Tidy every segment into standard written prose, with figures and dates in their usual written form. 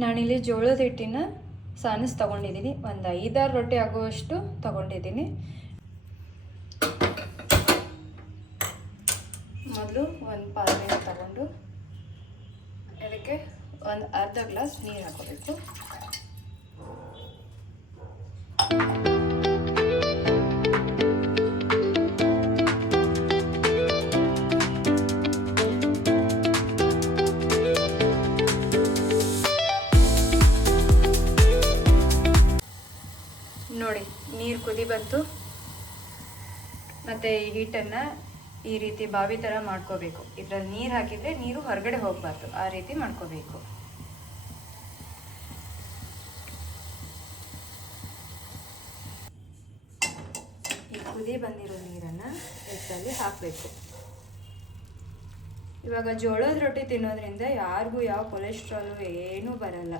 ನಾನಿಲ್ಲಿ ಜೋಳದ ಹಿಟ್ಟಿನ ಸಾನಿಸ್ ತೊಗೊಂಡಿದ್ದೀನಿ. ಒಂದು 5-6 ರೊಟ್ಟಿ ಆಗುವಷ್ಟು ತೊಗೊಂಡಿದ್ದೀನಿ. ಮೊದಲು ಒಂದು ಪಾತ್ರೆನ ತಗೊಂಡು ಅದಕ್ಕೆ ಒಂದು ಅರ್ಧ ಗ್ಲಾಸ್ ನೀರು ಹಾಕೋಬೇಕು. ನೋಡಿ, ನೀರು ಕುದಿ ಬಂತು. ಮತ್ತು ಈ ಹಿಟ್ಟನ್ನು ಈ ರೀತಿ ಬಾವಿ ಥರ ಮಾಡ್ಕೋಬೇಕು. ಇದರಲ್ಲಿ ನೀರು ಹಾಕಿದರೆ ನೀರು ಹೊರಗಡೆ ಹೋಗಬಾರ್ದು, ಆ ರೀತಿ ಮಾಡ್ಕೋಬೇಕು. ಈ ಕುದಿ ಬಂದಿರೋ ನೀರನ್ನು ಇದರಲ್ಲಿ ಹಾಕಬೇಕು. ಇವಾಗ ಜೋಳದ ರೊಟ್ಟಿ ತಿನ್ನೋದ್ರಿಂದ ಯಾರಿಗೂ ಯಾವ ಕೊಲೆಸ್ಟ್ರಾಲು ಏನೂ ಬರಲ್ಲ.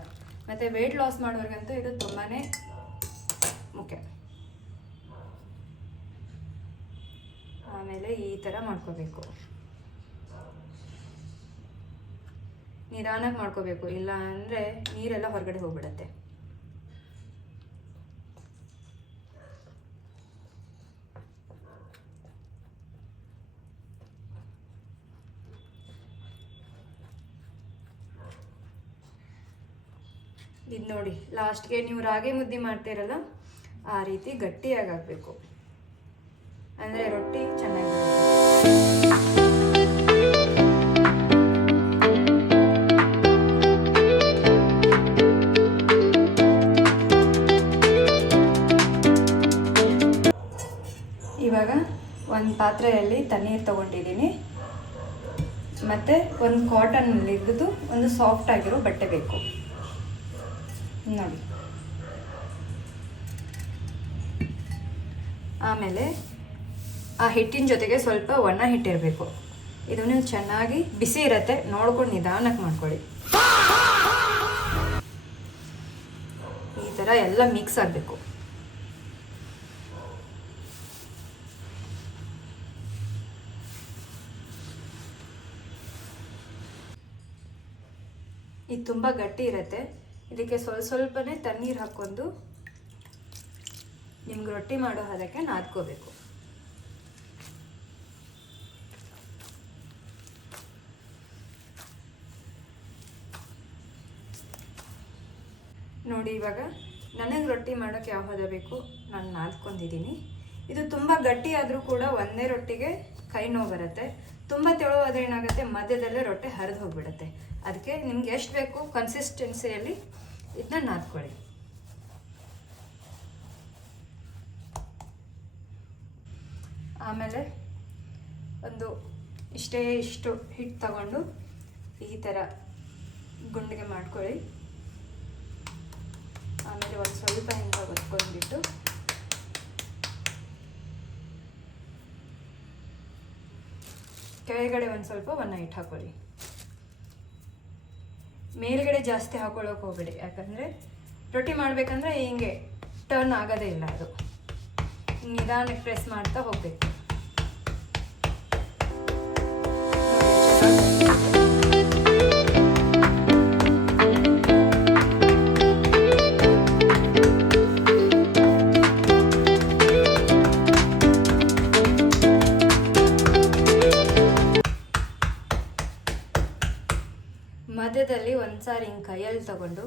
ಮತ್ತು ವೆಯ್ಟ್ ಲಾಸ್ ಮಾಡೋರ್ಗಂತೂ ಇದು ತುಂಬಾ ಮುಖ್ಯ. ಆಮೇಲೆ ಈ ಥರ ಮಾಡ್ಕೋಬೇಕು. ನಿಧಾನಕ್ಕೆ ಮಾಡ್ಕೋಬೇಕು, ಇಲ್ಲ ಅಂದರೆ ನೀರೆಲ್ಲ ಹೊರಗಡೆ ಹೋಗ್ಬಿಡತ್ತೆ. ಇದು ನೋಡಿ, ಲಾಸ್ಟ್ಗೆ ನೀವು ರಾಗಿ ಮುದ್ದೆ ಮಾಡ್ತೀರಲ್ಲ ಆ ರೀತಿ ಗಟ್ಟಿಯಾಗಿ ಹಾಕಬೇಕು. ಅಂದರೆ ರೊಟ್ಟಿ ಚೆನ್ನಾಗಿ ಇವಾಗ ಒಂದು ಪಾತ್ರೆಯಲ್ಲಿ ತಣ್ಣೀರು ತೊಗೊಂಡಿದ್ದೀನಿ. ಮತ್ತು ಒಂದು ಕಾಟನ್ನಲ್ಲಿ ಇದ್ದು ಒಂದು ಸಾಫ್ಟ್ ಆಗಿರೋ ಬಟ್ಟೆ ಬೇಕು. ನೋಡಿ, ಆಮೇಲೆ ಆ ಹಿಟ್ಟಿನ ಜೊತೆಗೆ ಸ್ವಲ್ಪ ಒಣ ಹಿಟ್ಟಿರಬೇಕು. ಇದು ನೀವು ಚೆನ್ನಾಗಿ ಬಿಸಿ ಇರುತ್ತೆ, ನೋಡ್ಕೊಂಡು ನಿಧಾನಕ್ಕೆ ಮಾಡ್ಕೊಳ್ಳಿ. ಈ ಥರ ಎಲ್ಲ ಮಿಕ್ಸ್ ಆಗಬೇಕು. ಇದು ತುಂಬ ಗಟ್ಟಿ ಇರುತ್ತೆ. ಇದಕ್ಕೆ ಸ್ವಲ್ಪನೇ ತಣ್ಣೀರು ಹಾಕ್ಕೊಂಡು ನಿಮ್ಗೆ ರೊಟ್ಟಿ ಮಾಡೋ ಅದಕ್ಕೆ ನಾದ್ಕೋಬೇಕು. ನೋಡಿ, ಇವಾಗ ನನಗೆ ರೊಟ್ಟಿ ಮಾಡೋಕ್ಕೆ ಯಾವ ಹದ ಬೇಕು ನಾನು ನಾದ್ಕೊಂಡಿದ್ದೀನಿ. ಇದು ತುಂಬ ಗಟ್ಟಿ ಆದರೂ ಕೂಡ ಒಂದೇ ರೊಟ್ಟಿಗೆ ಕೈ ನೋವು ಬರುತ್ತೆ. ತುಂಬ ತೆಳು ಆದರೆ ಏನಾಗುತ್ತೆ, ಮಧ್ಯದಲ್ಲೇ ರೊಟ್ಟಿ ಹರಿದು ಹೋಗ್ಬಿಡುತ್ತೆ. ಅದಕ್ಕೆ ನಿಮ್ಗೆ ಎಷ್ಟು ಬೇಕು ಕನ್ಸಿಸ್ಟೆನ್ಸಿಯಲ್ಲಿ ಇದನ್ನ ನಾದ್ಕೊಳ್ಳಿ. ಆಮೇಲೆ ಒಂದು ಇಷ್ಟು ಹಿಟ್ಟು ತಗೊಂಡು ಈ ಥರ ಗುಂಡಿಗೆ ಮಾಡ್ಕೊಳ್ಳಿ. ಆಮೇಲೆ ಒಂದು ಸ್ವಲ್ಪ ಹಿಂಗೆ ಒತ್ಕೊಂಡ್ಬಿಟ್ಟು ಕೆಳಗಡೆ ಒಂದು ಸ್ವಲ್ಪ ಒಣ ಹಿಟ್ಟು ಹಾಕೊಳ್ಳಿ. ಮೇಲ್ಗಡೆ ಜಾಸ್ತಿ ಹಾಕೊಳ್ಳೋಕೆ ಹೋಗಬೇಡಿ, ಯಾಕಂದರೆ ರೊಟ್ಟಿ ಮಾಡಬೇಕಂದ್ರೆ ಹಿಂಗೆ ಟರ್ನ್ ಆಗೋದೇ ಇಲ್ಲ. ಅದು ನಿಧಾನಕ್ಕೆ ಪ್ರೆಸ್ ಮಾಡ್ತಾ ಹೋಗಬೇಕು. ಮಧ್ಯದಲ್ಲಿ ಒಂದ್ಸಾರಿ ಹಿಂಗೆ ಕೈಯಲ್ಲಿ ತಗೊಂಡು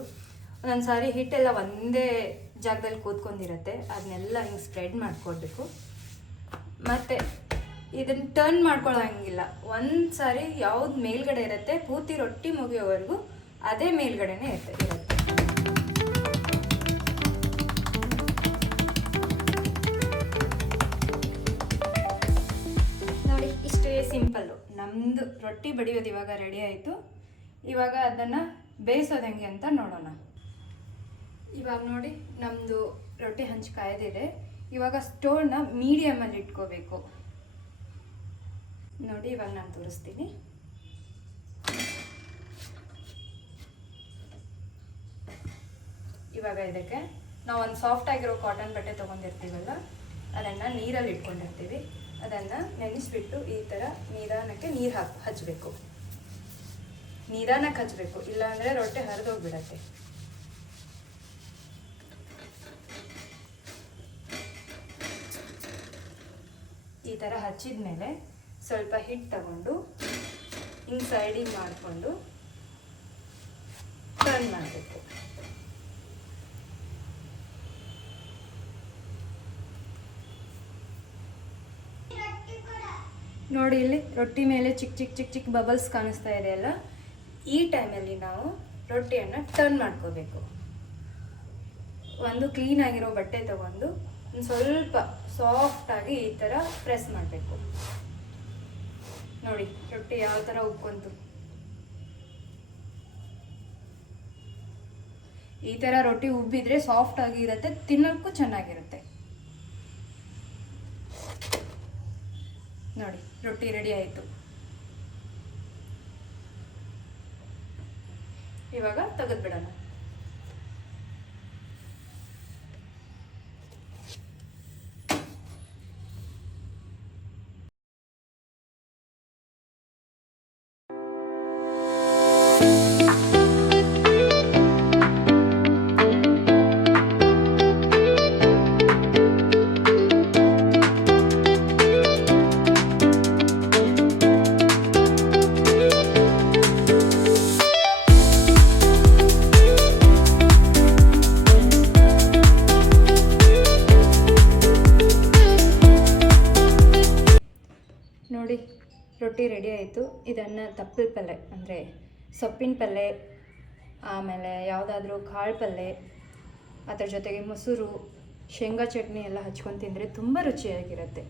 ಒಂದೊಂದು ಸಾರಿ ಹಿಟ್ಟೆಲ್ಲ ಒಂದೇ ಜಾಗದಲ್ಲಿ ಕೂತ್ಕೊಂಡಿರುತ್ತೆ, ಅದನ್ನೆಲ್ಲ ಹಿಂಗೆ ಸ್ಪ್ರೆಡ್ ಮಾಡ್ಕೊಡ್ಬೇಕು. ಮತ್ತು ಇದನ್ನು ಟರ್ನ್ ಮಾಡ್ಕೊಳ್ಳೋಂಗಿಲ್ಲ. ಒಂದು ಸಾರಿ ಯಾವ್ದು ಮೇಲ್ಗಡೆ ಇರುತ್ತೆ ಪೂರ್ತಿ ರೊಟ್ಟಿ ಮುಗಿಯೋವರೆಗೂ ಅದೇ ಮೇಲ್ಗಡೆನೇ ಇರುತ್ತೆ. ನೋಡಿ, ಇಷ್ಟೇ ಸಿಂಪಲ್ಲು. ನಮ್ಮದು ರೊಟ್ಟಿ ಬಡಿಯೋದು ಇವಾಗ ರೆಡಿ ಆಯಿತು. ಇವಾಗ ಅದನ್ನು ಬೇಯಿಸೋದು ಹೆಂಗೆ ಅಂತ ನೋಡೋಣ. ಇವಾಗ ನೋಡಿ, ನಮ್ಮದು ರೊಟ್ಟಿ ಹಂಚು ಕಾಯ್ದಿದೆ. ಇವಾಗ ಸ್ಟೋವ್ನ ಮೀಡಿಯಮಲ್ಲಿ ಇಟ್ಕೋಬೇಕು. ನೋಡಿ, ಇವಾಗ ನಾನು ತೋರಿಸ್ತೀನಿ. ಇವಾಗ ಇದಕ್ಕೆ ನಾವು ಒಂದು ಸಾಫ್ಟ್ ಆಗಿರೋ ಕಾಟನ್ ಬಟ್ಟೆ ತೊಗೊಂಡಿರ್ತೀವಲ್ಲ, ಅದನ್ನು ನೀರಲ್ಲಿ ಇಟ್ಕೊಂಡಿರ್ತೀವಿ. ಅದನ್ನು ನೆನೆಸ್ಬಿಟ್ಟು ಈ ಥರ ನಿಧಾನಕ್ಕೆ ನೀರು ಹಚ್ಚಬೇಕು. ನಿಧಾನಕ್ಕೆ ಹಚ್ಚಬೇಕು, ಇಲ್ಲಾಂದರೆ ರೊಟ್ಟಿ ಹರಿದೋಗ್ಬಿಡತ್ತೆ. ಈ ಥರ ಹಚ್ಚಿದ ಮೇಲೆ ಸ್ವಲ್ಪ ಹಿಟ್ಟು ತಗೊಂಡು ಹಿಂಗೆ ಸೈಡಿಗೆ ಮಾಡಿಕೊಂಡು ಟರ್ನ್ ಮಾಡಬೇಕು. ನೋಡಿ ಇಲ್ಲಿ ರೊಟ್ಟಿ ಮೇಲೆ ಚಿಕ್ಕ ಚಿಕ್ಕ ಚಿಕ್ಕ ಚಿಕ್ಕ ಬಬಲ್ಸ್ ಕಾಣಿಸ್ತಾ ಇದೆ ಅಲ್ಲ, ಈ ಟೈಮಲ್ಲಿ ನಾವು ರೊಟ್ಟಿಯನ್ನು ಟರ್ನ್ ಮಾಡ್ಕೋಬೇಕು. ಒಂದು ಕ್ಲೀನಾಗಿರೋ ಬಟ್ಟೆ ತಗೊಂಡು ಒಂದು ಸ್ವಲ್ಪ ಸಾಫ್ಟಾಗಿ ಈ ಥರ ಪ್ರೆಸ್ ಮಾಡಬೇಕು. ನೋಡಿ ರೊಟ್ಟಿ ಯಾವ ಥರ ಉಕ್ಕೊಂತು. ಈ ಥರ ರೊಟ್ಟಿ ಉಬ್ಬಿದ್ರೆ ಸಾಫ್ಟಾಗಿ ಇರುತ್ತೆ, ತಿನ್ನೋಕ್ಕೂ ಚೆನ್ನಾಗಿರುತ್ತೆ. ನೋಡಿ ರೊಟ್ಟಿ ರೆಡಿ ಆಯಿತು. ಇವಾಗ ತೆಗೆದ್ಬಿಡೋಣ. ನೋಡಿ ರೊಟ್ಟಿ ರೆಡಿ ಆಯಿತು. ಇದನ್ನು ತಪ್ಪಲ ಪಲ್ಯ ಅಂದರೆ ಸೊಪ್ಪಿನ ಪಲ್ಯ, ಆಮೇಲೆ ಯಾವುದಾದ್ರೂ ಕಾಳು ಪಲ್ಯ, ಅದರ ಜೊತೆಗೆ ಮೊಸರು, ಶೇಂಗಾ ಚಟ್ನಿ ಎಲ್ಲ ಹಚ್ಕೊಂಡು ತಿಂದರೆ ತುಂಬ ರುಚಿಯಾಗಿರುತ್ತೆ.